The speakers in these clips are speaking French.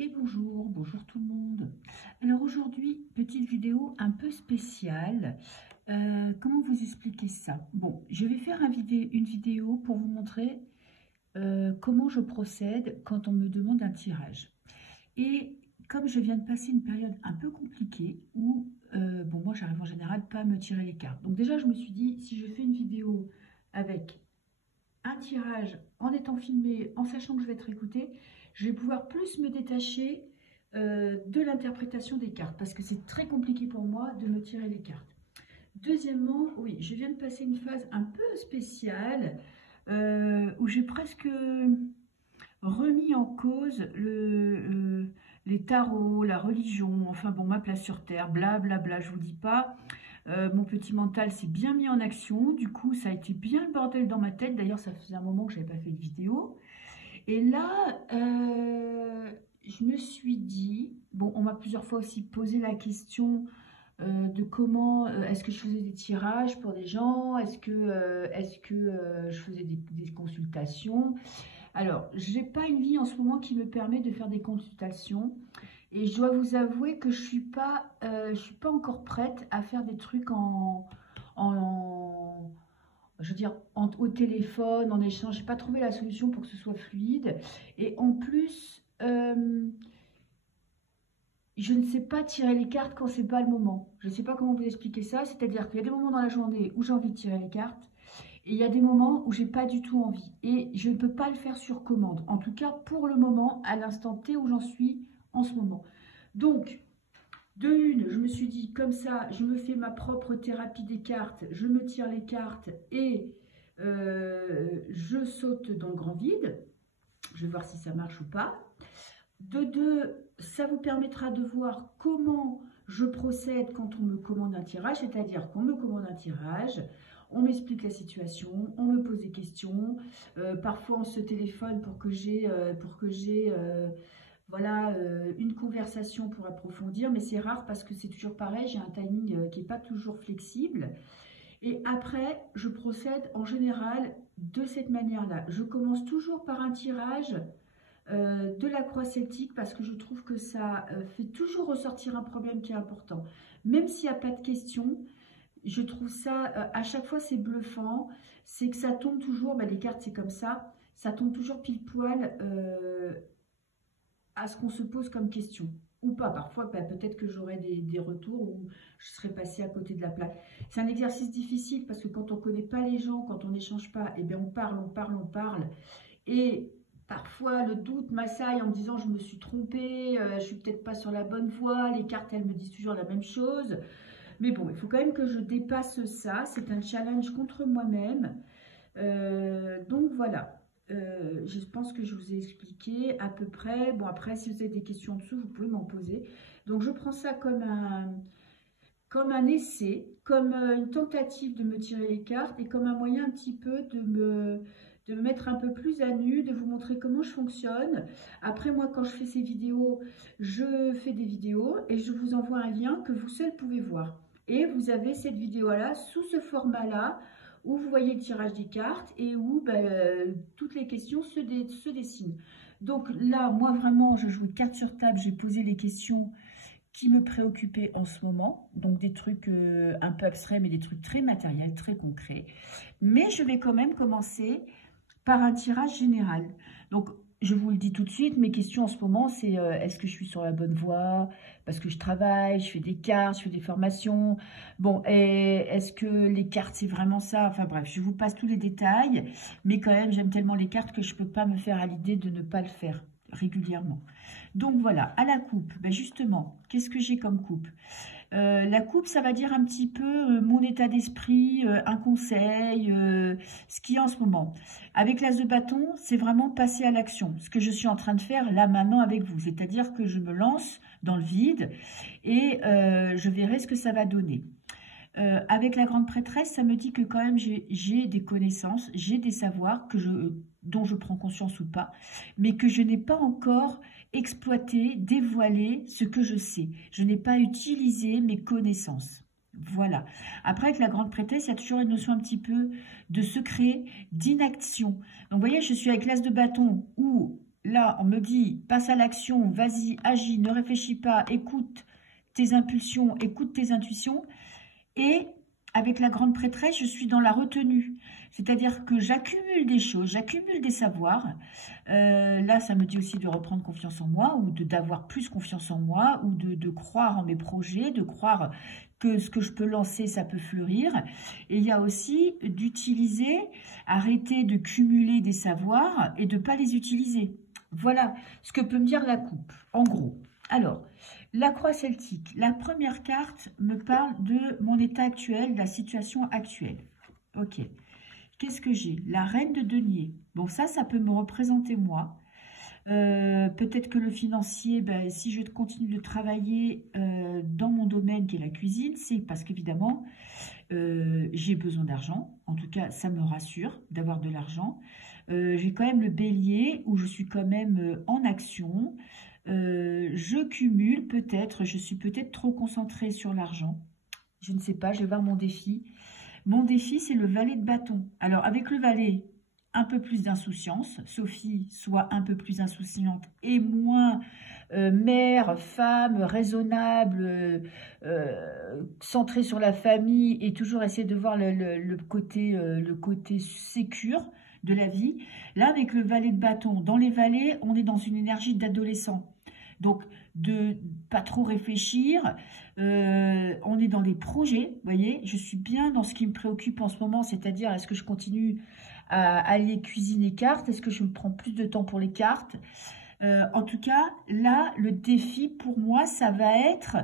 Et bonjour, bonjour tout le monde. Alors aujourd'hui, petite vidéo un peu spéciale. Comment vous expliquer ça? Bon, je vais faire une vidéo pour vous montrer comment je procède quand on me demande un tirage. Et comme je viens de passer une période un peu compliquée où, bon, moi j'arrive en général pas à me tirer les cartes. Donc déjà, je me suis dit, si je fais une vidéo avec un tirage en étant filmé, en sachant que je vais être écoutée, je vais pouvoir plus me détacher de l'interprétation des cartes parce que c'est très compliqué pour moi de me tirer les cartes. Deuxièmement, oui, je viens de passer une phase un peu spéciale où j'ai presque remis en cause les tarots, la religion, enfin bon, ma place sur terre, blablabla, bla, bla, je vous dis pas. Mon petit mental s'est bien mis en action, du coup ça a été bien le bordel dans ma tête, d'ailleurs ça faisait un moment que je n'avais pas fait de vidéo. Et là, je me suis dit, bon, on m'a plusieurs fois aussi posé la question de comment, est-ce que je faisais des tirages pour des gens, est-ce que je faisais des consultations. Alors, j'ai pas une vie en ce moment qui me permet de faire des consultations. Et je dois vous avouer que je suis pas encore prête à faire des trucs en je veux dire, au téléphone, en échange. J'ai pas trouvé la solution pour que ce soit fluide. Et en plus, je ne sais pas tirer les cartes quand c'est pas le moment. Je ne sais pas comment vous expliquer ça. C'est-à-dire qu'il y a des moments dans la journée où j'ai envie de tirer les cartes. Et il y a des moments où j'ai pas du tout envie. Et je ne peux pas le faire sur commande. En tout cas, pour le moment, à l'instant T où j'en suis en ce moment. Donc, de une, je me suis dit, comme ça, je me fais ma propre thérapie des cartes, je me tire les cartes et je saute dans le grand vide. Je vais voir si ça marche ou pas. De deux, ça vous permettra de voir comment je procède quand on me commande un tirage, c'est-à-dire qu'on me commande un tirage, on m'explique la situation, on me pose des questions, parfois on se téléphone pour que j'ai voilà, une conversation pour approfondir, mais c'est rare parce que c'est toujours pareil, j'ai un timing qui n'est pas toujours flexible. Et après, je procède en général de cette manière-là. Je commence toujours par un tirage de la croix celtique parce que je trouve que ça fait toujours ressortir un problème qui est important. Même s'il n'y a pas de question, je trouve ça, à chaque fois c'est bluffant, c'est que ça tombe toujours, bah, les cartes c'est comme ça tombe toujours pile poil à ce qu'on se pose comme question. Ou pas, parfois bah, peut-être que j'aurai des retours où je serai passée à côté de la plaque. C'est un exercice difficile parce que quand on ne connaît pas les gens, quand on n'échange pas, eh bien on parle, on parle, on parle. Et parfois le doute m'assaille en me disant je me suis trompée, je suis peut-être pas sur la bonne voie, les cartes elles me disent toujours la même chose. Mais bon, il faut quand même que je dépasse ça, c'est un challenge contre moi-même. Donc voilà. Je pense que je vous ai expliqué à peu près. Bon, après, si vous avez des questions en dessous, vous pouvez m'en poser. Donc, je prends ça comme un essai, comme une tentative de me tirer les cartes et comme un moyen un petit peu de me mettre un peu plus à nu, de vous montrer comment je fonctionne. Après, moi, quand je fais ces vidéos, je fais des vidéos et je vous envoie un lien que vous seul pouvez voir. Et vous avez cette vidéo-là sous ce format-là, où vous voyez le tirage des cartes et où ben, toutes les questions se dessinent. Donc là, moi vraiment, je joue carte sur table, j'ai posé les questions qui me préoccupaient en ce moment. Donc des trucs un peu abstraits, mais des trucs très matériels, très concrets. Mais je vais quand même commencer par un tirage général. Donc je vous le dis tout de suite, mes questions en ce moment, c'est est-ce que je suis sur la bonne voie? Parce que je travaille, je fais des cartes, je fais des formations. Bon, et est-ce que les cartes, c'est vraiment ça? Enfin bref, je vous passe tous les détails. Mais quand même, j'aime tellement les cartes que je ne peux pas me faire à l'idée de ne pas le faire régulièrement. Donc voilà, à la coupe, ben justement, qu'est-ce que j'ai comme coupe? La coupe, ça va dire un petit peu mon état d'esprit, un conseil, ce qui est en ce moment. Avec l'as de bâton, c'est vraiment passer à l'action. Ce que je suis en train de faire là maintenant avec vous. C'est-à-dire que je me lance dans le vide et je verrai ce que ça va donner. Avec la grande prêtresse, ça me dit que quand même j'ai des connaissances, j'ai des savoirs dont je prends conscience ou pas, mais que je n'ai pas encore exploité, dévoilé ce que je sais. Je n'ai pas utilisé mes connaissances. Voilà. Après, avec la grande prêtresse, il y a toujours une notion un petit peu de secret, d'inaction. Donc, vous voyez, je suis avec l'as de bâton où là, on me dit, passe à l'action, vas-y, agis, ne réfléchis pas, écoute tes impulsions, écoute tes intuitions. Et avec la grande prêtresse, je suis dans la retenue. C'est-à-dire que j'accumule des choses, j'accumule des savoirs. Là, ça me dit aussi de reprendre confiance en moi ou d'avoir plus confiance en moi ou de croire en mes projets, de croire que ce que je peux lancer, ça peut fleurir. Et il y a aussi d'utiliser, arrêter de cumuler des savoirs et de ne pas les utiliser. Voilà ce que peut me dire la coupe, en gros. Alors, la croix celtique, la première carte me parle de mon état actuel, de la situation actuelle. Ok. Qu'est-ce que j'ai? La reine de denier. Bon, ça peut me représenter moi. Peut-être que le financier, ben, si je continue de travailler dans mon domaine qui est la cuisine, c'est parce qu'évidemment, j'ai besoin d'argent. En tout cas, ça me rassure d'avoir de l'argent. J'ai quand même le bélier où je suis quand même en action. Je cumule peut-être, je suis peut-être trop concentrée sur l'argent. Je ne sais pas, je vais voir mon défi. Mon défi, c'est le valet de bâton. Alors, avec le valet, un peu plus d'insouciance. Sophie soit un peu plus insouciante et moins mère, femme, raisonnable, centrée sur la famille et toujours essayer de voir le côté sécure de la vie. Là, avec le valet de bâton, dans les valets, on est dans une énergie d'adolescent. Donc, de pas trop réfléchir, on est dans les projets, vous voyez, je suis bien dans ce qui me préoccupe en ce moment, c'est-à-dire est-ce que je continue à allier cuisine et cartes, est-ce que je me prends plus de temps pour les cartes, en tout cas, là, le défi pour moi, ça va être,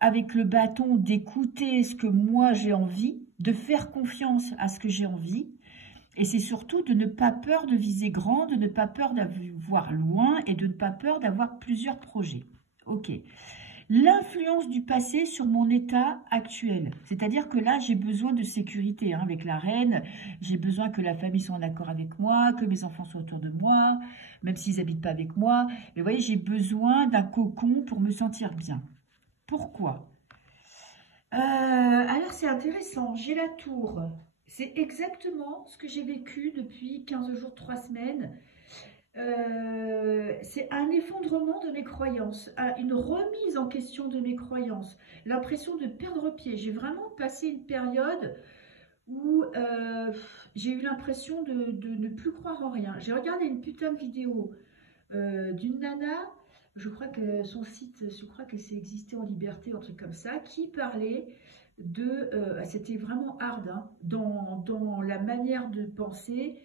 avec le bâton, d'écouter ce que moi j'ai envie, de faire confiance à ce que j'ai envie, et c'est surtout de ne pas peur de viser grand, de ne pas peur d'avoir loin et de ne pas peur d'avoir plusieurs projets. Ok. L'influence du passé sur mon état actuel. C'est-à-dire que là, j'ai besoin de sécurité hein, avec la reine. J'ai besoin que la famille soit en accord avec moi, que mes enfants soient autour de moi, même s'ils n'habitent pas avec moi. Mais vous voyez, j'ai besoin d'un cocon pour me sentir bien. Pourquoi? Alors, c'est intéressant. J'ai la tour. C'est exactement ce que j'ai vécu depuis 15 jours, 3 semaines. C'est un effondrement de mes croyances, une remise en question de mes croyances, l'impression de perdre pied. J'ai vraiment passé une période où j'ai eu l'impression de ne plus croire en rien. J'ai regardé une putain de vidéo d'une nana, je crois que son site, je crois que c'est Exister en liberté, un truc comme ça, qui parlait de, c'était vraiment hard, hein, dans la manière de penser,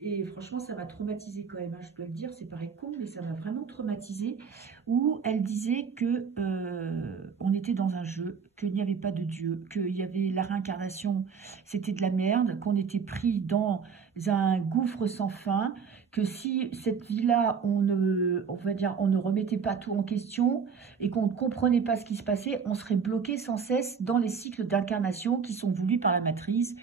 et franchement ça m'a traumatisée quand même, hein, je dois le dire, c'est pareil con, mais ça m'a vraiment traumatisée, où elle disait que on était dans un jeu, qu'il n'y avait pas de Dieu, qu'il y avait la réincarnation, c'était de la merde, qu'on était pris dans un gouffre sans fin, que si cette vie-là, on ne remettait pas tout en question et qu'on ne comprenait pas ce qui se passait, on serait bloqué sans cesse dans les cycles d'incarnation qui sont voulus par la matrice,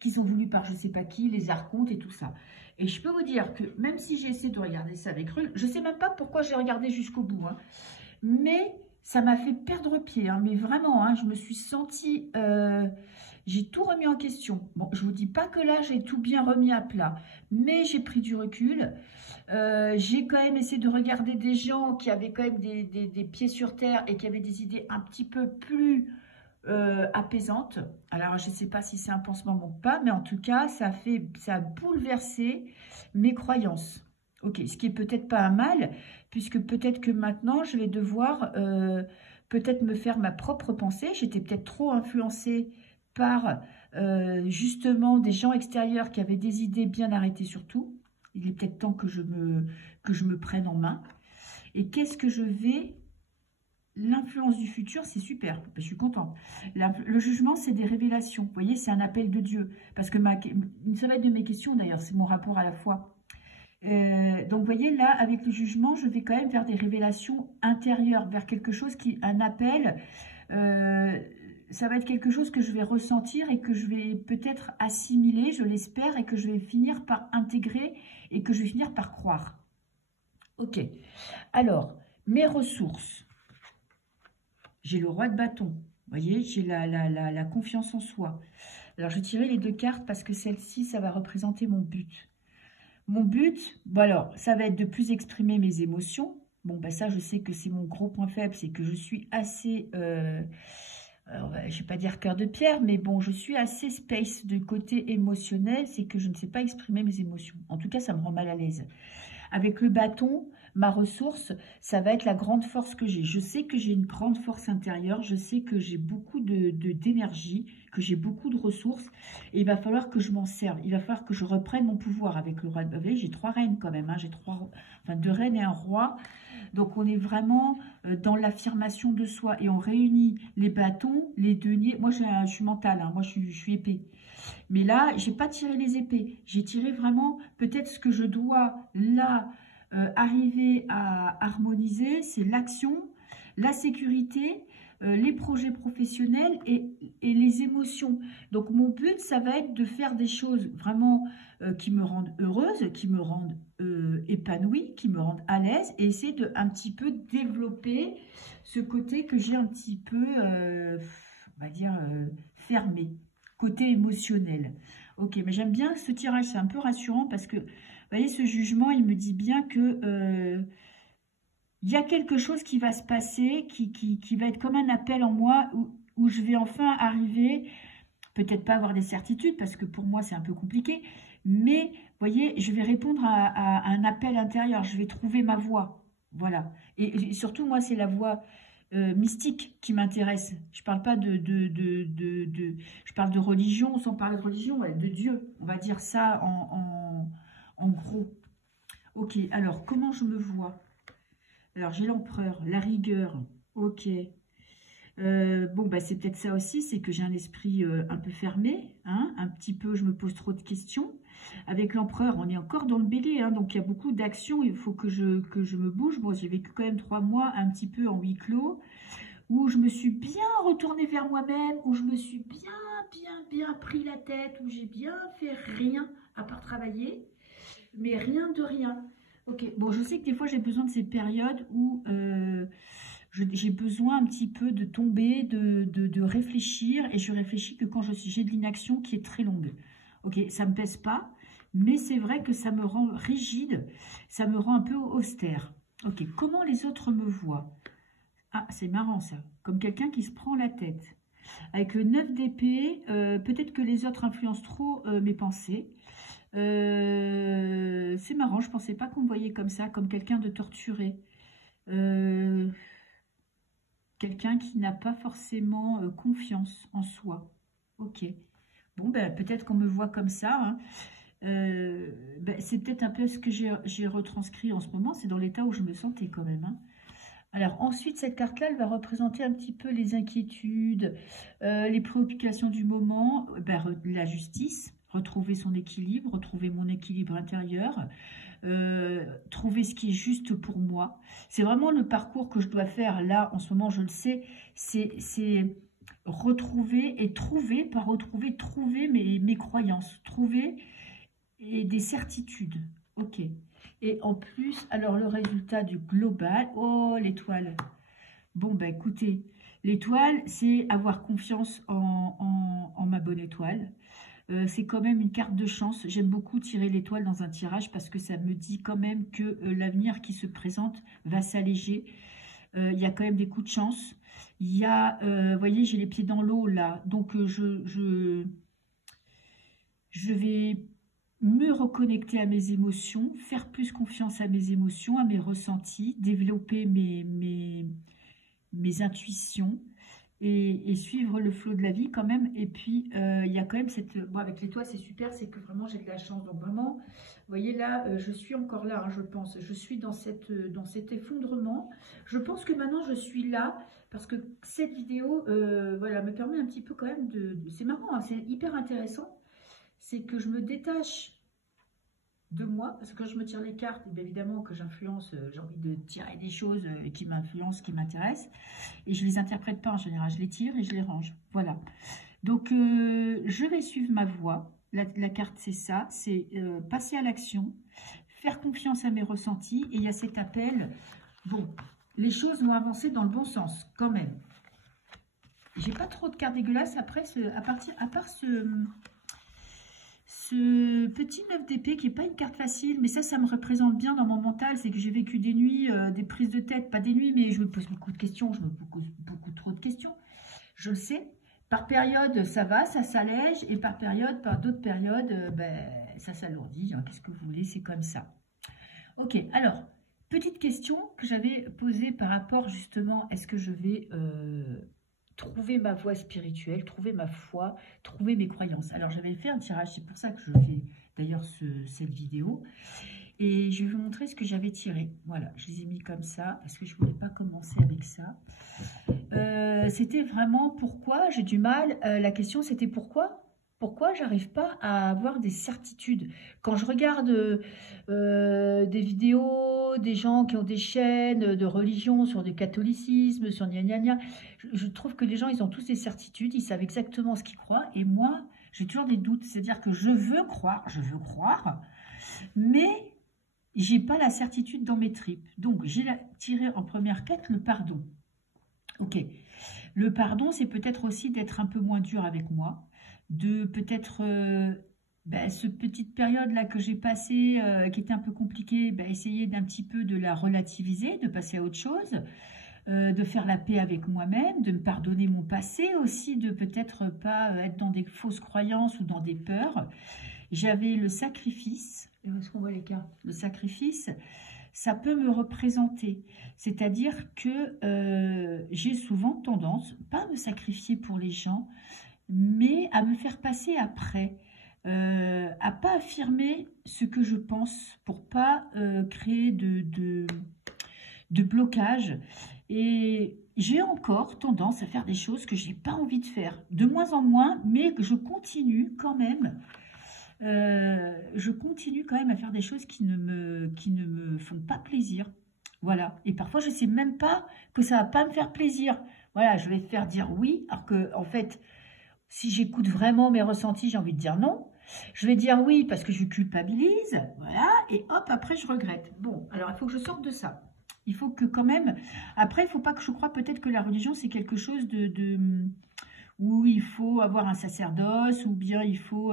qui sont voulus par je ne sais pas qui, les archontes et tout ça. Et je peux vous dire que même si j'ai essayé de regarder ça avec Rul, je ne sais même pas pourquoi j'ai regardé jusqu'au bout, hein, mais ça m'a fait perdre pied, hein, mais vraiment, hein, je me suis sentie... j'ai tout remis en question. Bon, je ne vous dis pas que là, j'ai tout bien remis à plat, mais j'ai pris du recul. J'ai quand même essayé de regarder des gens qui avaient quand même des pieds sur terre et qui avaient des idées un petit peu plus apaisantes. Alors, je ne sais pas si c'est un pansement ou pas, mais en tout cas, ça a bouleversé mes croyances. Ok, ce qui est peut-être pas un mal, puisque peut-être que maintenant, je vais devoir peut-être me faire ma propre pensée. J'étais peut-être trop influencée par justement des gens extérieurs qui avaient des idées bien arrêtées surtout. Il est peut-être temps que je me prenne en main. Et qu'est-ce que je vais... L'influence du futur, c'est super, je suis contente. Le jugement, c'est des révélations. Vous voyez, c'est un appel de Dieu. Parce que ça va être de mes questions d'ailleurs, c'est mon rapport à la foi. Donc, vous voyez, là, avec le jugement, je vais quand même vers des révélations intérieures, vers quelque chose un appel... ça va être quelque chose que je vais ressentir et que je vais peut-être assimiler, je l'espère, et que je vais finir par intégrer et que je vais finir par croire. Ok. Alors, mes ressources. J'ai le roi de bâton. Vous voyez, j'ai la confiance en soi. Alors, je tirais les deux cartes parce que celle-ci, ça va représenter mon but. Mon but, bon alors, ça va être de plus exprimer mes émotions. Bon, ben ça, je sais que c'est mon gros point faible, c'est que je suis assez, je vais pas dire cœur de pierre, mais bon, je suis assez space de côté émotionnel, c'est que je ne sais pas exprimer mes émotions. En tout cas, ça me rend mal à l'aise. Avec le bâton, ma ressource, ça va être la grande force que j'ai. Je sais que j'ai une grande force intérieure, je sais que j'ai beaucoup d'énergie, que j'ai beaucoup de ressources, et il va falloir que je m'en serve. Il va falloir que je reprenne mon pouvoir avec le roi. Vous voyez, j'ai 3 reines quand même, hein, j'ai 2 reines et un roi. Donc on est vraiment dans l'affirmation de soi, et on réunit les bâtons, les deniers. Moi, je suis mentale, hein, moi je suis épée. Mais là, j'ai pas tiré les épées. J'ai tiré vraiment peut-être ce que je dois là arriver à harmoniser, c'est l'action, la sécurité, les projets professionnels et les émotions. Donc mon but, ça va être de faire des choses vraiment qui me rendent heureuse, qui me rendent épanouie, qui me rendent à l'aise, et essayer de un petit peu développer ce côté que j'ai un petit peu, on va dire, fermé. Côté émotionnel. Ok, mais j'aime bien ce tirage, c'est un peu rassurant parce que, vous voyez, ce jugement, il me dit bien que il y a quelque chose qui va se passer, qui va être comme un appel en moi, où je vais enfin arriver, peut-être pas avoir des certitudes, parce que pour moi, c'est un peu compliqué, mais, vous voyez, je vais répondre à un appel intérieur, je vais trouver ma voie. Voilà. Et surtout, moi, c'est la voie mystique qui m'intéresse. Je parle pas je parle de religion, sans parler de religion, ouais, de Dieu. On va dire ça en gros. Ok, alors comment je me vois? Alors j'ai l'empereur, la rigueur. Ok. Bon, bah, c'est peut-être ça aussi, c'est que j'ai un esprit un peu fermé, hein, un petit peu, je me pose trop de questions. Avec l'empereur, on est encore dans le bélier, hein, donc il y a beaucoup d'actions, il faut que je me bouge. Bon, j'ai vécu quand même 3 mois un petit peu en huis clos, où je me suis bien retournée vers moi-même, où je me suis bien pris la tête, où j'ai bien fait rien à part travailler, mais rien de rien. Ok, bon, je sais que des fois j'ai besoin de ces périodes où j'ai besoin un petit peu de tomber, de réfléchir, et je réfléchis que quand j'ai de l'inaction qui est très longue. Ok, ça ne me pèse pas, mais c'est vrai que ça me rend rigide, ça me rend un peu austère. Ok, comment les autres me voient? Ah, c'est marrant ça, comme quelqu'un qui se prend la tête. Avec le 9 d'épée, peut-être que les autres influencent trop mes pensées. C'est marrant, je ne pensais pas qu'on me voyait comme ça, comme quelqu'un de torturé. Quelqu'un qui n'a pas forcément confiance en soi. Ok. Bon, ben, peut-être qu'on me voit comme ça, hein. Ben, c'est peut-être un peu ce que j'ai retranscrit en ce moment. C'est dans l'état où je me sentais quand même, hein. Alors ensuite, cette carte-là, elle va représenter un petit peu les inquiétudes, les préoccupations du moment, ben, la justice, retrouver son équilibre, retrouver mon équilibre intérieur, trouver ce qui est juste pour moi. C'est vraiment le parcours que je dois faire là, en ce moment, je le sais, c'est retrouver et trouver, pas retrouver, trouver mes croyances, trouver et des certitudes. Ok. Et en plus, alors le résultat du global, oh l'étoile. Bon, ben écoutez, l'étoile, c'est avoir confiance en ma bonne étoile. C'est quand même une carte de chance. J'aime beaucoup tirer l'étoile dans un tirage parce que ça me dit quand même que l'avenir qui se présente va s'alléger. Il y a quand même des coups de chance. Il y a, vous voyez, j'ai les pieds dans l'eau là. Donc, je vais me reconnecter à mes émotions, faire plus confiance à mes émotions, à mes ressentis, développer mes intuitions et suivre le flot de la vie quand même. Et puis, il y a quand même cette... Bon, avec l'étoile, c'est super, c'est que vraiment, j'ai de la chance. Donc vraiment, vous voyez là, je suis encore là, hein, je pense. Je suis dans cet effondrement. Je pense que maintenant, je suis là parce que cette vidéo, voilà, me permet un petit peu quand même c'est marrant, hein, c'est hyper intéressant. C'est que je me détache de moi, parce que quand je me tire les cartes, bien évidemment que j'influence, j'ai envie de tirer des choses qui m'influencent, qui m'intéressent, et je les interprète pas en général, je les tire et je les range, voilà. Donc je vais suivre ma voie, la carte c'est ça, c'est passer à l'action, faire confiance à mes ressentis, et il y a cet appel, bon, les choses vont avancer dans le bon sens, quand même. J'ai pas trop de cartes dégueulasses après, à part ce petit 9 d'épée qui n'est pas une carte facile, mais ça me représente bien dans mon mental, c'est que j'ai vécu des nuits, des prises de tête, pas des nuits, mais je me pose beaucoup de questions, je me pose beaucoup trop de questions, je le sais. Par période, ça va, ça s'allège, et par période, par d'autres périodes, ça s'alourdit. Qu'est-ce que vous voulez, c'est comme ça. Ok, alors, petite question que j'avais posée par rapport justement, est-ce que je vais trouver ma voie spirituelle, trouver ma foi, trouver mes croyances. Alors, j'avais fait un tirage, c'est pour ça que je fais d'ailleurs cette vidéo. Et je vais vous montrer ce que j'avais tiré. Voilà, je les ai mis comme ça, parce que je ne voulais pas commencer avec ça. C'était vraiment pourquoi, j'ai du mal. La question, c'était pourquoi j'arrive pas à avoir des certitudes. Quand je regarde des vidéos, des gens qui ont des chaînes de religion sur du catholicisme, sur gna gna gna, je trouve que les gens, ils ont tous des certitudes, ils savent exactement ce qu'ils croient. Et moi, j'ai toujours des doutes. C'est-à-dire que je veux croire, mais j'ai pas la certitude dans mes tripes. Donc, j'ai tiré en première quête le pardon. Ok. Le pardon, c'est peut-être aussi d'être un peu moins dur avec moi, de peut-être cette petite période-là que j'ai passée, qui était un peu compliquée, essayer d'un petit peu de la relativiser, de passer à autre chose, de faire la paix avec moi-même, de me pardonner mon passé aussi, de peut-être pas être dans des fausses croyances ou dans des peurs. J'avais le sacrifice. Est-ce qu'on voit les cartes? Le sacrifice, ça peut me représenter. C'est-à-dire que j'ai souvent tendance, pas à me sacrifier pour les gens, mais à me faire passer après, à pas affirmer ce que je pense pour pas créer de blocage. Et j'ai encore tendance à faire des choses que j'ai pas envie de faire, de moins en moins, mais que je continue quand même. Je continue quand même à faire des choses qui ne me font pas plaisir. Voilà. Et parfois, je ne sais même pas que ça ne va pas me faire plaisir. Voilà, je vais faire dire oui, alors que, en fait, si j'écoute vraiment mes ressentis, j'ai envie de dire non. Je vais dire oui parce que je culpabilise. Voilà. Et hop, après, je regrette. Bon, alors, il faut que je sorte de ça. Il faut que quand même... Après, il ne faut pas que je croie peut-être que la religion, c'est quelque chose où il faut avoir un sacerdoce, ou bien il faut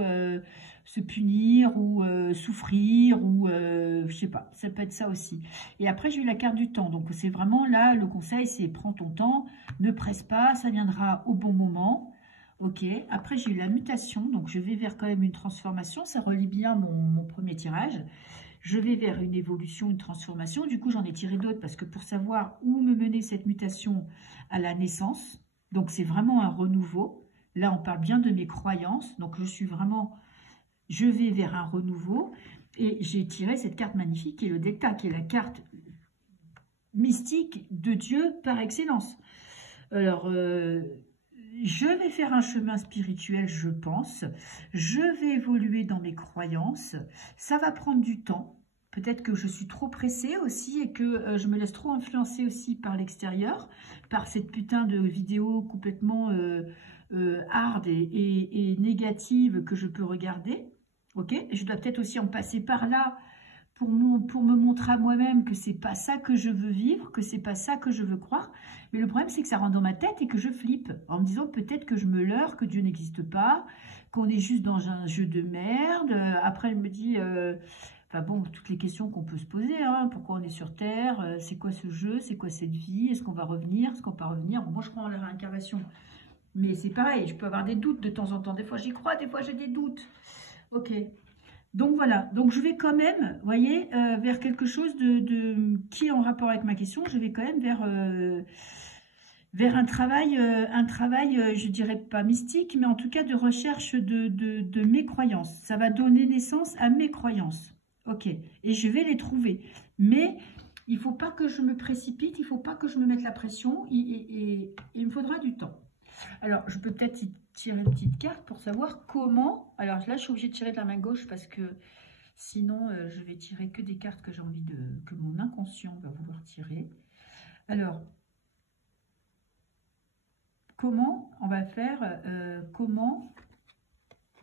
se punir, ou souffrir, ou je sais pas, ça peut être ça aussi. Et après, j'ai eu la carte du temps, donc c'est vraiment là, le conseil, c'est prends ton temps, ne presse pas, ça viendra au bon moment. Ok, après j'ai eu la mutation, donc je vais vers quand même une transformation, ça relie bien mon premier tirage. Je vais vers une évolution, une transformation, du coup j'en ai tiré d'autres, parce que pour savoir où me mener cette mutation à la naissance, donc, c'est vraiment un renouveau. Là, on parle bien de mes croyances. Donc, je vais vers un renouveau. Et j'ai tiré cette carte magnifique qui est le Delta, qui est la carte mystique de Dieu par excellence. Alors, je vais faire un chemin spirituel, je pense. Je vais évoluer dans mes croyances. Ça va prendre du temps. Peut-être que je suis trop pressée aussi et que je me laisse trop influencer aussi par l'extérieur, par cette putain de vidéo complètement hard et négative que je peux regarder. Ok, je dois peut-être aussi en passer par là pour me montrer à moi-même que c'est pas ça que je veux vivre, que c'est pas ça que je veux croire. Mais le problème, c'est que ça rentre dans ma tête et que je flippe en me disant peut-être que je me leurre, que Dieu n'existe pas, qu'on est juste dans un jeu de merde. Après, elle me dit... Enfin bon, toutes les questions qu'on peut se poser, hein, pourquoi on est sur Terre, c'est quoi ce jeu, c'est quoi cette vie, est-ce qu'on va revenir, est-ce qu'on va pas revenir. Bon, moi, je crois en la réincarnation, mais c'est pareil, je peux avoir des doutes de temps en temps. Des fois, j'y crois, des fois, j'ai des doutes. Ok, donc voilà, donc je vais quand même, vous voyez, vers quelque chose qui est en rapport avec ma question. Je vais quand même vers un travail, je dirais pas mystique, mais en tout cas de recherche de mes croyances. Ça va donner naissance à mes croyances. Ok, et je vais les trouver. Mais il ne faut pas que je me précipite, il ne faut pas que je me mette la pression, et il me faudra du temps. Alors, je peux peut-être tirer une petite carte pour savoir comment... Alors là, je suis obligée de tirer de la main gauche parce que sinon, je vais tirer que des cartes que j'ai envie que mon inconscient va vouloir tirer. Alors, comment on va faire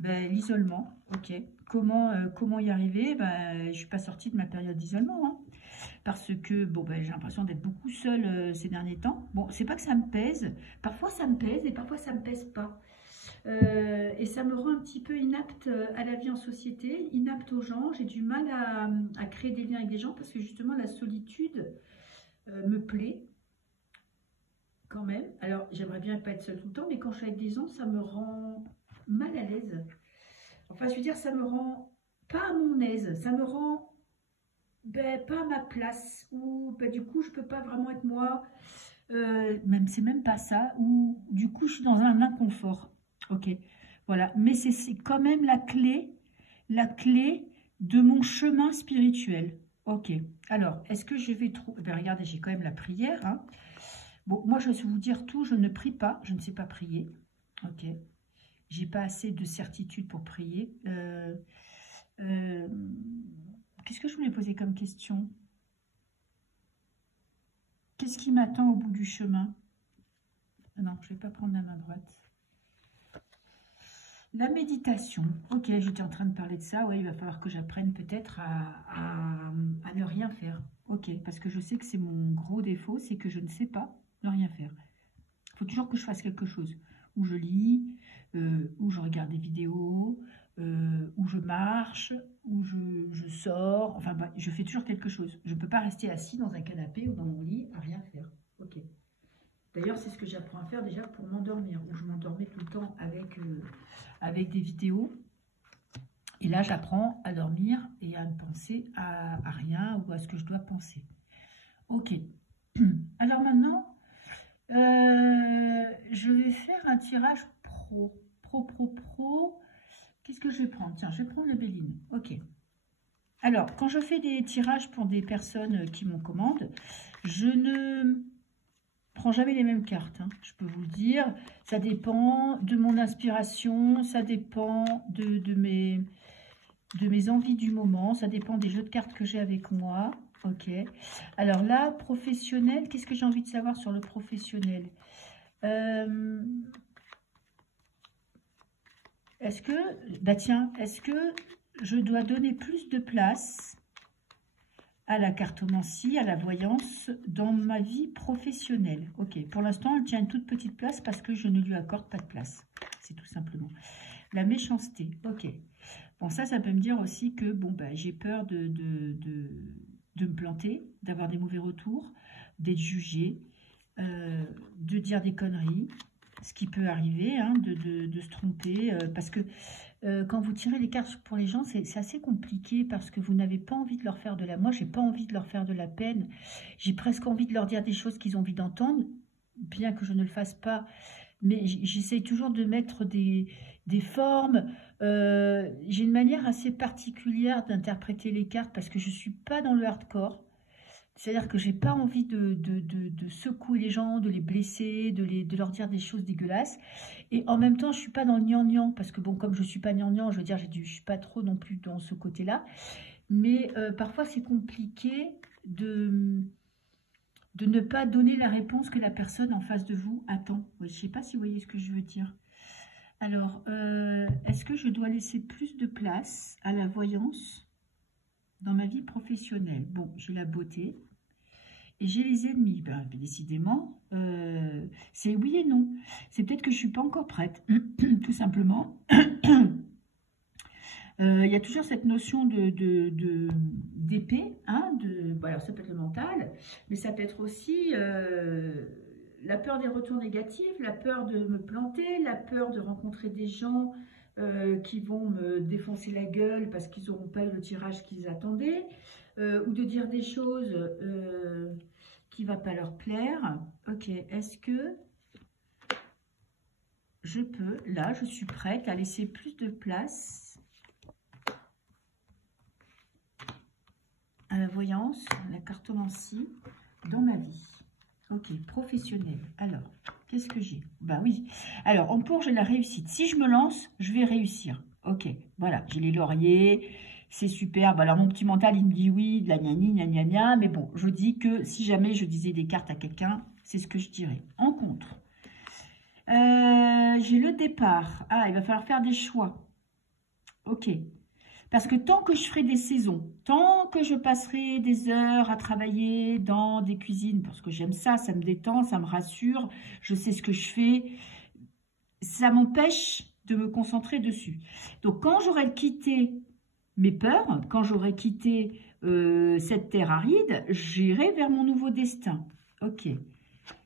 l'isolement, ok. Comment y arriver? Je ne suis pas sortie de ma période d'isolement, hein, parce que j'ai l'impression d'être beaucoup seule ces derniers temps. Bon, c'est pas que ça me pèse. Parfois, ça me pèse et parfois, ça me pèse pas. Et ça me rend un petit peu inapte à la vie en société, inapte aux gens. J'ai du mal à créer des liens avec des gens parce que justement la solitude me plaît quand même. Alors j'aimerais bien pas être seule tout le temps, mais quand je suis avec des gens, ça me rend mal à l'aise. Enfin, je veux dire, ça me rend pas à mon aise, ça me rend pas à ma place, ou du coup je peux pas vraiment être moi. Même c'est même pas ça, ou du coup je suis dans un inconfort. Ok, voilà, mais c'est quand même la clé de mon chemin spirituel. Ok, alors est-ce que je vais trouver, regardez, j'ai quand même la prière, hein. Bon, moi je vais vous dire tout, je ne prie pas, je ne sais pas prier. Ok, j'ai pas assez de certitude pour prier. Qu'est-ce que je voulais poser comme question? Qu'est-ce qui m'attend au bout du chemin? Non, je ne vais pas prendre la main droite. La méditation. Ok, j'étais en train de parler de ça. Oui, il va falloir que j'apprenne peut-être à ne rien faire. Ok, parce que je sais que c'est mon gros défaut, c'est que je ne sais pas ne rien faire. Il faut toujours que je fasse quelque chose. Ou je lis, ou je regarde des vidéos, où je marche, où je sors, enfin je fais toujours quelque chose. Je ne peux pas rester assis dans un canapé ou dans mon lit à rien faire. Ok. D'ailleurs, c'est ce que j'apprends à faire déjà pour m'endormir, où je m'endormais tout le temps avec des vidéos. Et là, j'apprends à dormir et à ne penser à rien ou à ce que je dois penser. Ok. Alors maintenant, je vais faire un tirage pro. Qu'est-ce que je vais prendre? Tiens, je vais prendre la Béline. Ok. Alors, quand je fais des tirages pour des personnes qui m'en commandent, je ne prends jamais les mêmes cartes. Hein. Je peux vous le dire. Ça dépend de mon inspiration, ça dépend de mes envies du moment, ça dépend des jeux de cartes que j'ai avec moi. Ok. Alors là, professionnel, qu'est-ce que j'ai envie de savoir sur le professionnel? Est-ce que je dois donner plus de place à la cartomancie, à la voyance dans ma vie professionnelle? Ok, pour l'instant, elle tient une toute petite place parce que je ne lui accorde pas de place. C'est tout simplement. La méchanceté, ok. Bon, ça peut me dire aussi que bon, j'ai peur de me planter, d'avoir des mauvais retours, d'être jugée, de dire des conneries, ce qui peut arriver, hein, de se tromper, parce que quand vous tirez les cartes pour les gens, c'est assez compliqué parce que vous n'avez pas envie de leur faire de la... Moi, j'ai pas envie de leur faire de la peine, j'ai presque envie de leur dire des choses qu'ils ont envie d'entendre, bien que je ne le fasse pas, mais j'essaye toujours de mettre des formes. J'ai une manière assez particulière d'interpréter les cartes parce que je ne suis pas dans le hardcore. C'est-à-dire que j'ai pas envie de secouer les gens, de les blesser, de leur dire des choses dégueulasses. Et en même temps, je ne suis pas dans le gnangnan parce que bon, comme je ne suis pas gnangnan, je veux dire, je ne suis pas trop non plus dans ce côté-là. Mais parfois, c'est compliqué de ne pas donner la réponse que la personne en face de vous attend. Je ne sais pas si vous voyez ce que je veux dire. Alors, est-ce que je dois laisser plus de place à la voyance dans ma vie professionnelle? Bon, j'ai la beauté et j'ai les ennemis. Décidément, c'est oui et non. C'est peut-être que je ne suis pas encore prête, tout simplement. Il y a toujours cette notion d'épée, hein, alors ça peut être le mental, mais ça peut être aussi la peur des retours négatifs, la peur de me planter, la peur de rencontrer des gens qui vont me défoncer la gueule parce qu'ils n'auront pas eu le tirage qu'ils attendaient, ou de dire des choses qui ne vont pas leur plaire. Ok, est-ce que je peux, là, je suis prête à laisser plus de place à la voyance, la cartomancie dans ma vie. Ok, professionnel. Alors, qu'est-ce que j'ai? Oui. Alors, en pour, j'ai la réussite. Si je me lance, je vais réussir. Ok, voilà, j'ai les lauriers, c'est super. Alors, mon petit mental, il me dit oui, de la gnani, gna gna gna. Mais bon, je dis que si jamais je disais des cartes à quelqu'un, c'est ce que je dirais. En contre, j'ai le départ. Ah, il va falloir faire des choix. Ok. Parce que tant que je ferai des saisons, tant que je passerai des heures à travailler dans des cuisines, parce que j'aime ça, ça me détend, ça me rassure, je sais ce que je fais, ça m'empêche de me concentrer dessus. Donc, quand j'aurai quitté mes peurs, quand j'aurai quitté cette terre aride, j'irai vers mon nouveau destin. Ok.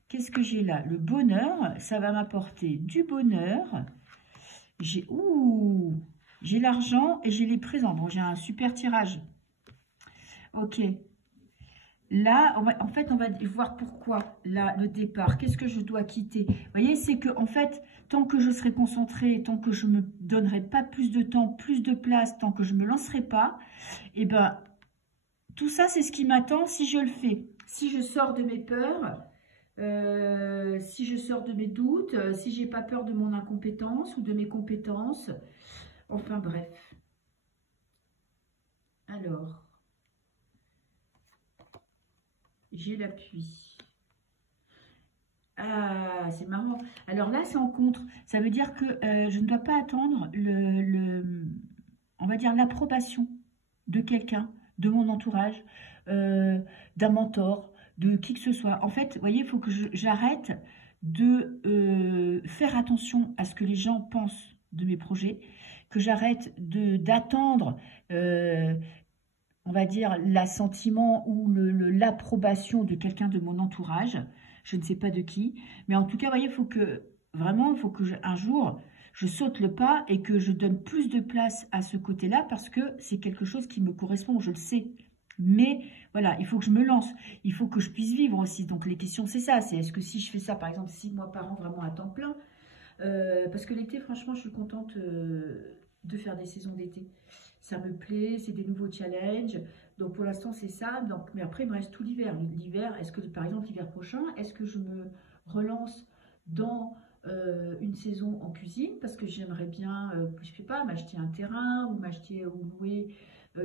Qu'est-ce que j'ai là? Le bonheur, ça va m'apporter du bonheur. J'ai l'argent et j'ai les présents. Bon, j'ai un super tirage. Ok. Là, en fait, on va voir pourquoi. Là, le départ, qu'est-ce que je dois quitter? Vous voyez, c'est que, en fait, tant que je serai concentrée, tant que je ne me donnerai pas plus de temps, plus de place, tant que je ne me lancerai pas, eh ben, tout ça, c'est ce qui m'attend si je le fais. Si je sors de mes peurs, si je sors de mes doutes, si j'ai pas peur de mon incompétence ou de mes compétences, enfin bref. Alors, j'ai l'appui. Ah, c'est marrant. Alors là, c'est en contre. Ça veut dire que je ne dois pas attendre on va dire l'approbation de quelqu'un, de mon entourage, d'un mentor, de qui que ce soit. En fait, vous voyez, il faut que j'arrête de faire attention à ce que les gens pensent de mes projets, que j'arrête d'attendre, on va dire, l'assentiment ou l'approbation de quelqu'un de mon entourage. Je ne sais pas de qui. Mais en tout cas, vous voyez, il faut que, vraiment, il faut que un jour, je saute le pas et que je donne plus de place à ce côté-là parce que c'est quelque chose qui me correspond, je le sais. Mais voilà, il faut que je me lance. Il faut que je puisse vivre aussi. Donc les questions, c'est ça. C'est est-ce que si je fais ça, par exemple, 6 mois par an, vraiment à temps plein, parce que l'été, franchement, je suis contente de faire des saisons d'été. Ça me plaît, c'est des nouveaux challenges. Donc pour l'instant, c'est ça. Donc, mais après, il me reste tout l'hiver. L'hiver, est-ce que, par exemple, l'hiver prochain, est-ce que je me relance dans une saison en cuisine? Parce que j'aimerais bien, je sais pas, m'acheter un terrain ou m'acheter ou louer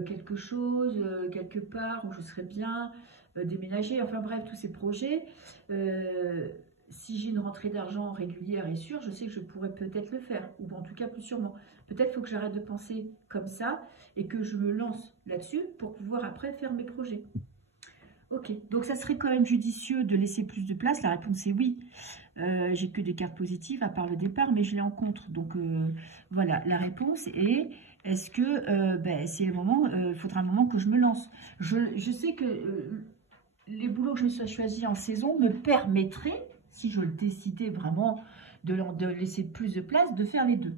quelque chose, quelque part où je serais bien, déménager. Enfin bref, tous ces projets. Si j'ai une rentrée d'argent régulière et sûre, je sais que je pourrais peut-être le faire, ou en tout cas plus sûrement. Peut-être qu'il faut que j'arrête de penser comme ça et que je me lance là-dessus pour pouvoir après faire mes projets. Ok, donc ça serait quand même judicieux de laisser plus de place. La réponse est oui. J'ai que des cartes positives à part le départ, mais je les rencontre. Donc voilà, la réponse est, est-ce que c'est le moment, il faudra un moment que je me lance. Je sais que les boulots que je me suis choisis en saison me permettraient, si je le décidais vraiment de laisser plus de place, de faire les deux.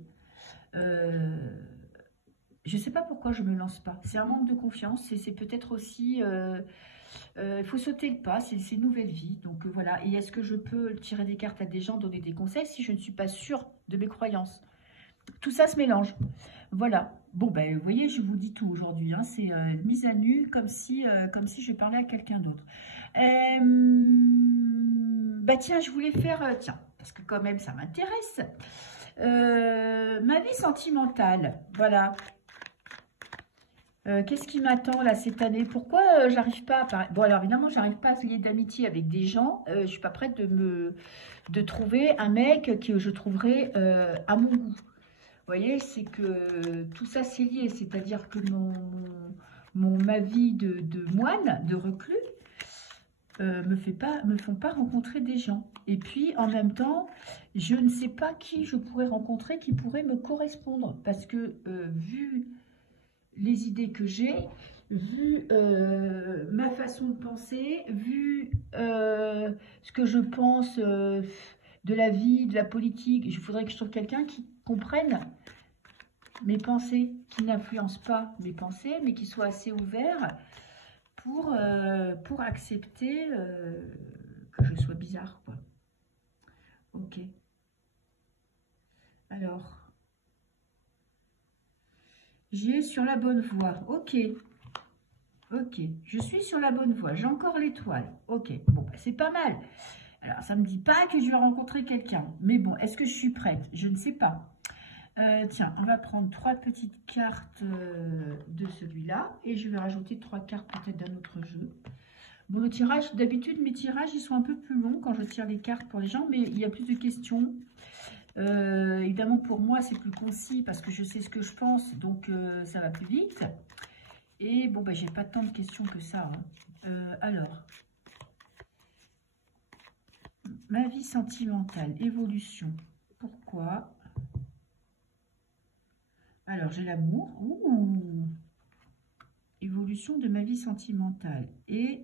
Je ne sais pas pourquoi je ne me lance pas. C'est un manque de confiance. C'est peut-être aussi... il faut sauter le pas. C'est une nouvelle vie. Donc voilà. Et est-ce que je peux tirer des cartes à des gens, donner des conseils si je ne suis pas sûre de mes croyances? Tout ça se mélange. Voilà. Bon, ben, vous voyez, je vous dis tout aujourd'hui. Hein. C'est mise à nu comme si je parlais à quelqu'un d'autre. Bah tiens, je voulais faire... tiens, parce que quand même, ça m'intéresse. Ma vie sentimentale. Voilà. Qu'est-ce qui m'attend là cette année? Pourquoi j'arrive pas à... Bon, alors évidemment, j'arrive pas à se lier d'amitié avec des gens. Je suis pas prête de trouver un mec que je trouverais à mon goût. Vous voyez, c'est que tout ça c'est lié, c'est-à-dire que ma vie de moine, de reclus, me font pas rencontrer des gens. Et puis, en même temps, je ne sais pas qui je pourrais rencontrer qui pourrait me correspondre. Parce que, vu les idées que j'ai, vu ma façon de penser, vu ce que je pense de la vie, de la politique, il faudrait que je trouve quelqu'un qui comprenne mes pensées, qui n'influence pas mes pensées, mais qui soit assez ouvert pour accepter que je sois bizarre, quoi. Ok. Alors, j'ai sur la bonne voie. Ok. Ok. Je suis sur la bonne voie. J'ai encore l'étoile. Ok. Bon, bah, c'est pas mal. Alors, ça ne me dit pas que je vais rencontrer quelqu'un. Mais bon, est-ce que je suis prête? Je ne sais pas. Tiens, on va prendre 3 petites cartes de celui-là. Et je vais rajouter 3 cartes peut-être d'un autre jeu. Bon, le tirage, d'habitude, mes tirages, ils sont un peu plus longs quand je tire les cartes pour les gens. Mais il y a plus de questions. Évidemment, pour moi, c'est plus concis parce que je sais ce que je pense. Donc, ça va plus vite. Et bon, ben, j'ai pas tant de questions que ça. Hein. Alors... Ma vie sentimentale, évolution. Pourquoi? pourquoi. Alors, j'ai l'amour. Ouh, évolution de ma vie sentimentale. Et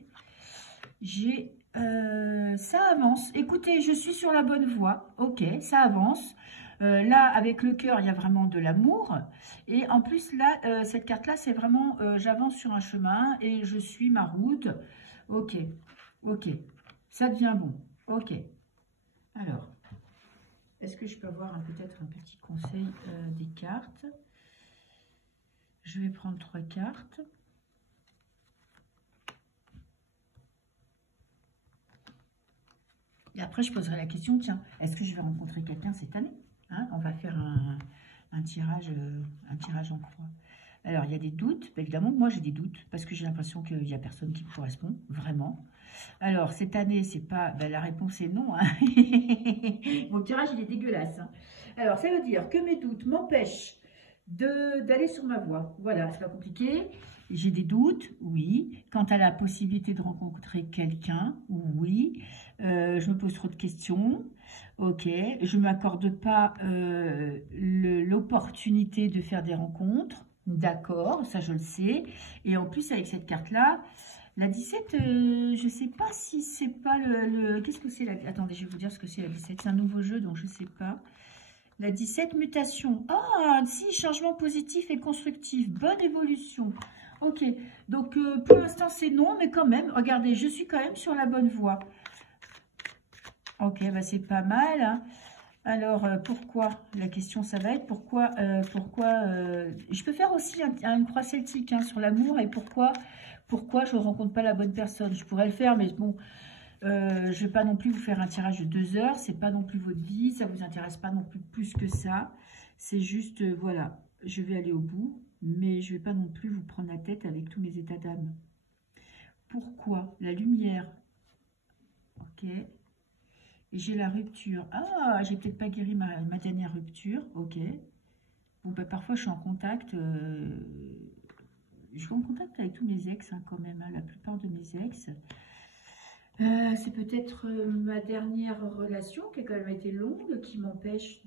j'ai... ça avance. Écoutez, je suis sur la bonne voie. Ok, ça avance. Là, avec le cœur, il y a vraiment de l'amour. Et en plus, là, cette carte-là, c'est vraiment... j'avance sur un chemin et je suis ma route. Ok, ok. Ça devient bon. Ok. Alors, est-ce que je peux avoir peut-être un petit conseil des cartes? Je vais prendre 3 cartes. Et après, je poserai la question, tiens, est-ce que je vais rencontrer quelqu'un cette année, hein? On va faire un tirage en croix. Alors, il y a des doutes. Évidemment, moi, j'ai des doutes parce que j'ai l'impression qu'il n'y a personne qui me correspond, vraiment. Alors, cette année, c'est pas... Ben, la réponse est non. Hein. Mon tirage, il est dégueulasse. Hein. Alors, ça veut dire que mes doutes m'empêchent d'aller sur ma voie. Voilà, c'est pas compliqué. J'ai des doutes, oui. Quant à la possibilité de rencontrer quelqu'un, oui. Je me pose trop de questions. Ok. Je ne m'accorde pas l'opportunité de faire des rencontres. D'accord, ça je le sais. Et en plus, avec cette carte-là, la 17, je ne sais pas si c'est pas le... Qu'est-ce que c'est la... Attendez, je vais vous dire ce que c'est la 17. C'est un nouveau jeu, donc je ne sais pas. La 17, mutation. Ah, si, changement positif et constructif. Bonne évolution. Ok, donc pour l'instant c'est non, mais quand même, regardez, je suis quand même sur la bonne voie. Ok, bah c'est pas mal. Hein. Alors, pourquoi? La question, ça va être pourquoi... je peux faire aussi une croix celtique hein, sur l'amour et pourquoi je ne rencontre pas la bonne personne. Je pourrais le faire, mais bon, je ne vais pas non plus vous faire un tirage de 2 heures. C'est pas non plus votre vie, ça ne vous intéresse pas non plus que ça. C'est juste, voilà, je vais aller au bout, mais je ne vais pas non plus vous prendre la tête avec tous mes états d'âme. Pourquoi? La lumière. Ok. Et j'ai la rupture. Ah, j'ai peut-être pas guéri ma dernière rupture. Ok. Bon, bah, parfois, je suis en contact. Je suis en contact avec tous mes ex, hein, quand même. Hein, la plupart de mes ex. C'est peut-être ma dernière relation qui a quand même été longue, qui m'empêche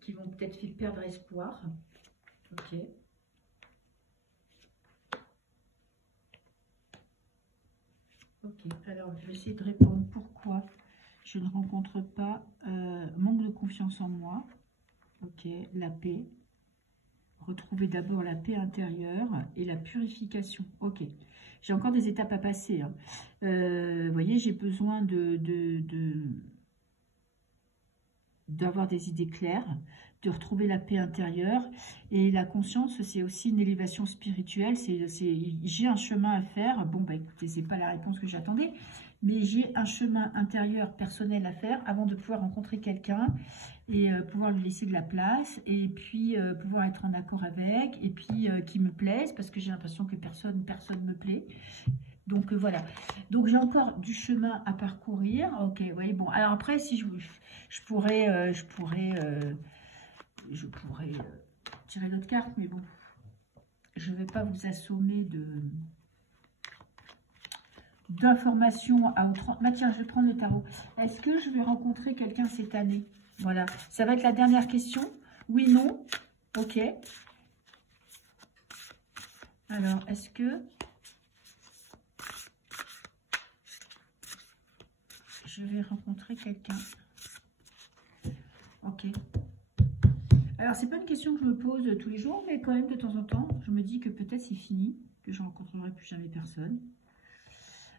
qui vont peut-être faire perdre espoir. Ok. Ok, alors je vais essayer de répondre pourquoi je ne rencontre pas manque de confiance en moi. Ok, la paix. Retrouver d'abord la paix intérieure et la purification. Ok, j'ai encore des étapes à passer. Hein. Vous voyez, j'ai besoin d'avoir des idées claires, de retrouver la paix intérieure. Et la conscience, c'est aussi une élévation spirituelle. J'ai un chemin à faire. Bon, bah écoutez, c'est pas la réponse que j'attendais, mais j'ai un chemin intérieur personnel à faire avant de pouvoir rencontrer quelqu'un et pouvoir lui laisser de la place et puis pouvoir être en accord avec et puis qui me plaise parce que j'ai l'impression que personne me plaît. Donc voilà, donc j'ai encore du chemin à parcourir. Ok, oui, bon, alors après, si je pourrais tirer d'autres cartes, mais bon, je ne vais pas vous assommer d'informations à outrance. Bah tiens, je vais prendre le tarot. Est-ce que je vais rencontrer quelqu'un cette année? Voilà, ça va être la dernière question. Oui, non. Ok. Alors, est-ce que je vais rencontrer quelqu'un? Ok. Alors, c'est pas une question que je me pose tous les jours, mais quand même, de temps en temps, je me dis que peut-être c'est fini, que je ne rencontrerai plus jamais personne.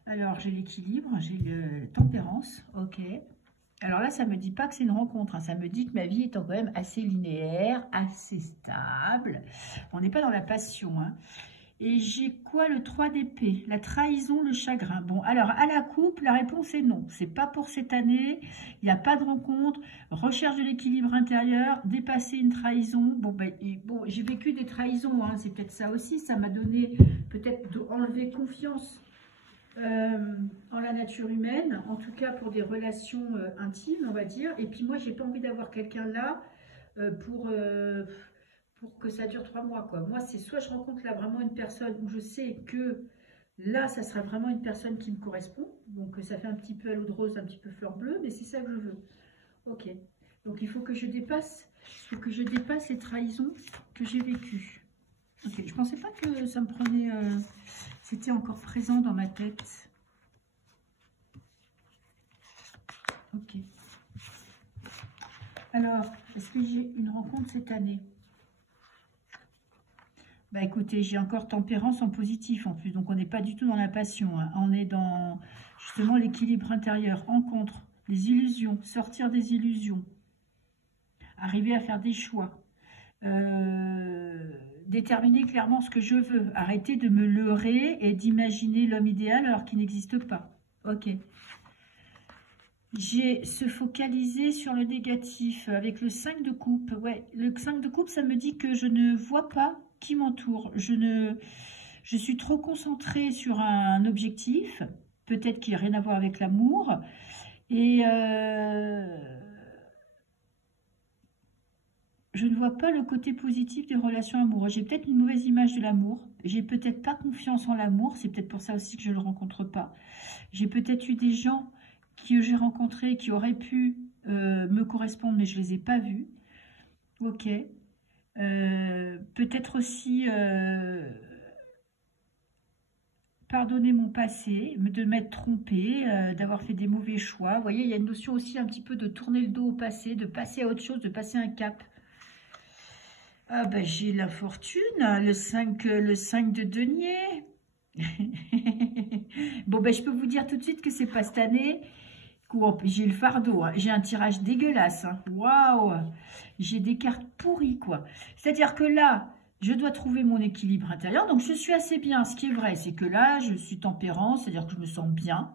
Alors, j'ai l'équilibre, j'ai la tempérance, ok. Alors là, ça ne me dit pas que c'est une rencontre, hein. Ça me dit que ma vie est quand même assez linéaire, assez stable. On n'est pas dans la passion, hein. Et j'ai quoi? Le 3 d'épée, la trahison, le chagrin. Bon, alors à la coupe, la réponse est non. C'est pas pour cette année, il n'y a pas de rencontre, recherche de l'équilibre intérieur, dépasser une trahison. Bon, ben, j'ai vécu des trahisons, hein. C'est peut-être ça aussi, ça m'a donné peut-être d'enlever confiance en la nature humaine, en tout cas pour des relations intimes, on va dire. Et puis moi, j'ai pas envie d'avoir quelqu'un là pour que ça dure 3 mois, quoi. Moi, c'est soit je rencontre là vraiment une personne où je sais que là, ça sera vraiment une personne qui me correspond. Donc, ça fait un petit peu à l'eau de rose, un petit peu fleur bleue, mais c'est ça que je veux. Ok. Donc il faut que je dépasse, les trahisons que j'ai vécues. Ok. Je pensais pas que ça me prenait, c'était encore présent dans ma tête. Ok. Alors, est-ce que j'ai une rencontre cette année? Bah écoutez, j'ai encore tempérance en positif en plus, donc on n'est pas du tout dans la passion, hein. On est dans justement l'équilibre intérieur, rencontre, les illusions, sortir des illusions, arriver à faire des choix, déterminer clairement ce que je veux, arrêter de me leurrer et d'imaginer l'homme idéal alors qu'il n'existe pas. Ok. J'ai se focaliser sur le négatif avec le 5 de coupe. Ouais, le 5 de coupe, ça me dit que je ne vois pas qui m'entoure. Je suis trop concentrée sur un objectif, peut-être qu'il n'a rien à voir avec l'amour. Et je ne vois pas le côté positif des relations amoureuses. J'ai peut-être une mauvaise image de l'amour. J'ai peut-être pas confiance en l'amour. C'est peut-être pour ça aussi que je ne le rencontre pas. J'ai peut-être eu des gens que j'ai rencontrés qui auraient pu me correspondre, mais je ne les ai pas vus. Ok. Peut-être aussi pardonner mon passé, de m'être trompée, d'avoir fait des mauvais choix. Vous voyez, il y a une notion aussi un petit peu de tourner le dos au passé, de passer à autre chose, de passer un cap. Ah ben j'ai la fortune, le 5 de denier. Bon ben je peux vous dire tout de suite que c'est pas cette année. J'ai le fardeau, hein. J'ai un tirage dégueulasse, hein. Waouh, j'ai des cartes pourries, quoi. C'est-à-dire que là, je dois trouver mon équilibre intérieur, donc je suis assez bien. Ce qui est vrai, c'est que là, je suis tempérante, c'est-à-dire que je me sens bien.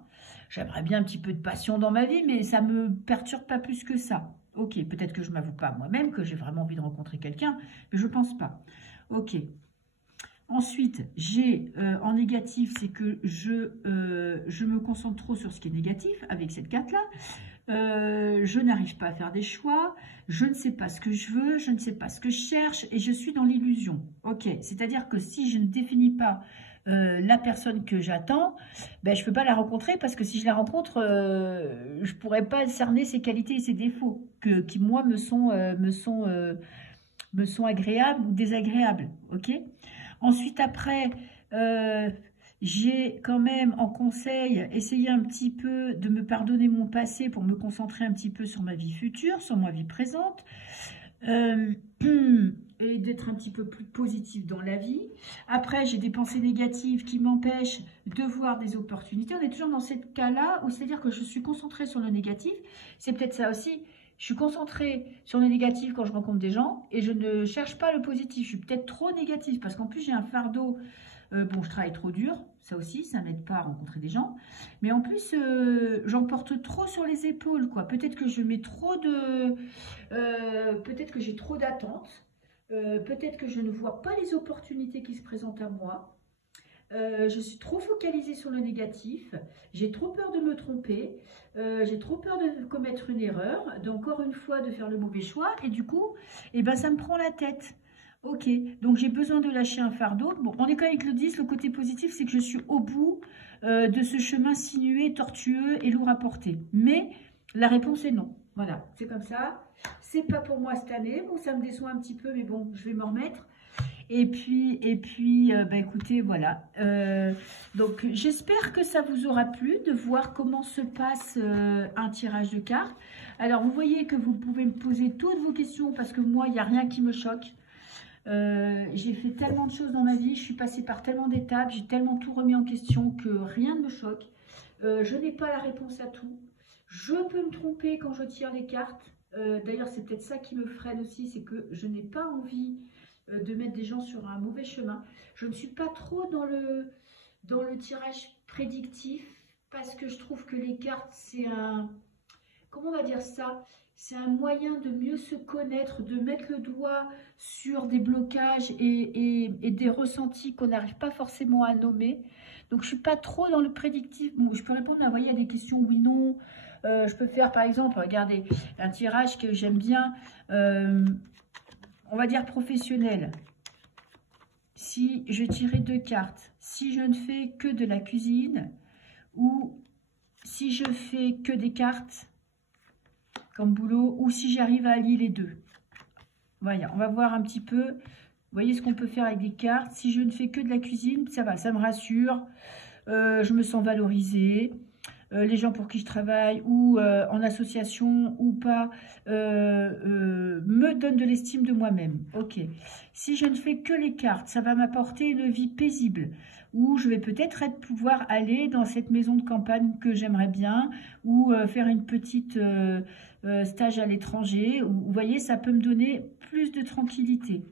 J'aimerais bien un petit peu de passion dans ma vie, mais ça me perturbe pas plus que ça. Ok, peut-être que je m'avoue pas moi-même que j'ai vraiment envie de rencontrer quelqu'un, mais je pense pas. Ok. Ensuite, j'ai en négatif, c'est que je me concentre trop sur ce qui est négatif avec cette carte-là. Je n'arrive pas à faire des choix, je ne sais pas ce que je veux, je ne sais pas ce que je cherche et je suis dans l'illusion. Ok, c'est-à-dire que si je ne définis pas la personne que j'attends, ben, je ne peux pas la rencontrer parce que si je la rencontre, je ne pourrais pas cerner ses qualités et ses défauts qui moi, me sont agréables ou désagréables. Ok. Ensuite, après, j'ai quand même en conseil essayé un petit peu de me pardonner mon passé pour me concentrer un petit peu sur ma vie future, sur ma vie présente, et d'être un petit peu plus positive dans la vie. Après, j'ai des pensées négatives qui m'empêchent de voir des opportunités. On est toujours dans ce cas-là, où c'est-à-dire que je suis concentrée sur le négatif. C'est peut-être ça aussi. Je suis concentrée sur le négatif quand je rencontre des gens et je ne cherche pas le positif. Je suis peut-être trop négative parce qu'en plus j'ai un fardeau. Bon, je travaille trop dur, ça aussi, ça m'aide pas à rencontrer des gens. Mais en plus, j'en porte trop sur les épaules, quoi. Peut-être que je mets trop de... peut-être que j'ai trop d'attentes. Peut-être que je ne vois pas les opportunités qui se présentent à moi. Je suis trop focalisée sur le négatif, j'ai trop peur de me tromper, j'ai trop peur de commettre une erreur, d'encore une fois de faire le mauvais choix, et du coup, eh ben, ça me prend la tête. Ok, donc j'ai besoin de lâcher un fardeau. Bon, on est quand même avec le 10, le côté positif, c'est que je suis au bout de ce chemin sinueux, tortueux et lourd à porter. Mais la réponse est non. Voilà, c'est comme ça. C'est pas pour moi cette année. Bon, ça me déçoit un petit peu, mais bon, je vais m'en remettre. Et puis bah, écoutez, voilà. Donc, j'espère que ça vous aura plu de voir comment se passe un tirage de cartes. Alors, vous voyez que vous pouvez me poser toutes vos questions parce que moi, il n'y a rien qui me choque. J'ai fait tellement de choses dans ma vie, je suis passée par tellement d'étapes, j'ai tellement tout remis en question que rien ne me choque. Je n'ai pas la réponse à tout. Je peux me tromper quand je tire les cartes. D'ailleurs, c'est peut-être ça qui me freine aussi, c'est que je n'ai pas envie de mettre des gens sur un mauvais chemin. Je ne suis pas trop dans le tirage prédictif parce que je trouve que les cartes, c'est un... Comment on va dire ça? C'est un moyen de mieux se connaître, de mettre le doigt sur des blocages et des ressentis qu'on n'arrive pas forcément à nommer. Donc, je ne suis pas trop dans le prédictif. Bon, je peux répondre à des questions oui, non. Je peux faire, par exemple, regardez, un tirage que j'aime bien, on va dire professionnel. Si je tirais 2 cartes, si je ne fais que de la cuisine ou si je fais que des cartes comme boulot, ou si j'arrive à allier les deux. Voilà, on va voir un petit peu, vous voyez ce qu'on peut faire avec des cartes. Si je ne fais que de la cuisine, ça va, ça me rassure, je me sens valorisée. Les gens pour qui je travaille ou en association ou pas me donnent de l'estime de moi-même. Ok. Si je ne fais que les cartes, ça va m'apporter une vie paisible où je vais peut-être pouvoir aller dans cette maison de campagne que j'aimerais bien ou faire une petite stage à l'étranger. Vous voyez, ça peut me donner plus de tranquillité.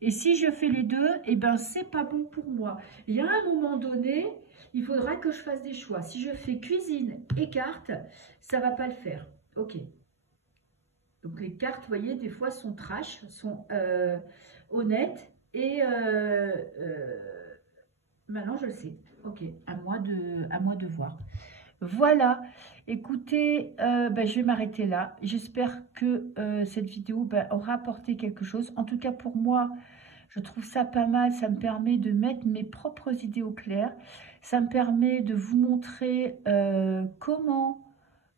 Et si je fais les deux, eh ben c'est pas bon pour moi. Il y a un moment donné, il faudra que je fasse des choix. Si je fais cuisine et cartes, ça va pas le faire. Ok. Donc les cartes, vous voyez, des fois sont trash, sont honnêtes. Et maintenant, je le sais. Ok, à moi de voir. Voilà. Écoutez, je vais m'arrêter là. J'espère que cette vidéo aura apporté quelque chose. En tout cas, pour moi, je trouve ça pas mal. Ça me permet de mettre mes propres idées au clair. Ça me permet de vous montrer comment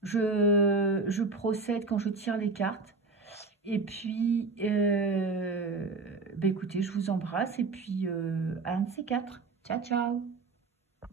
je procède quand je tire les cartes. Et puis, écoutez, je vous embrasse. Et puis, à un de ces quatre. Ciao, ciao!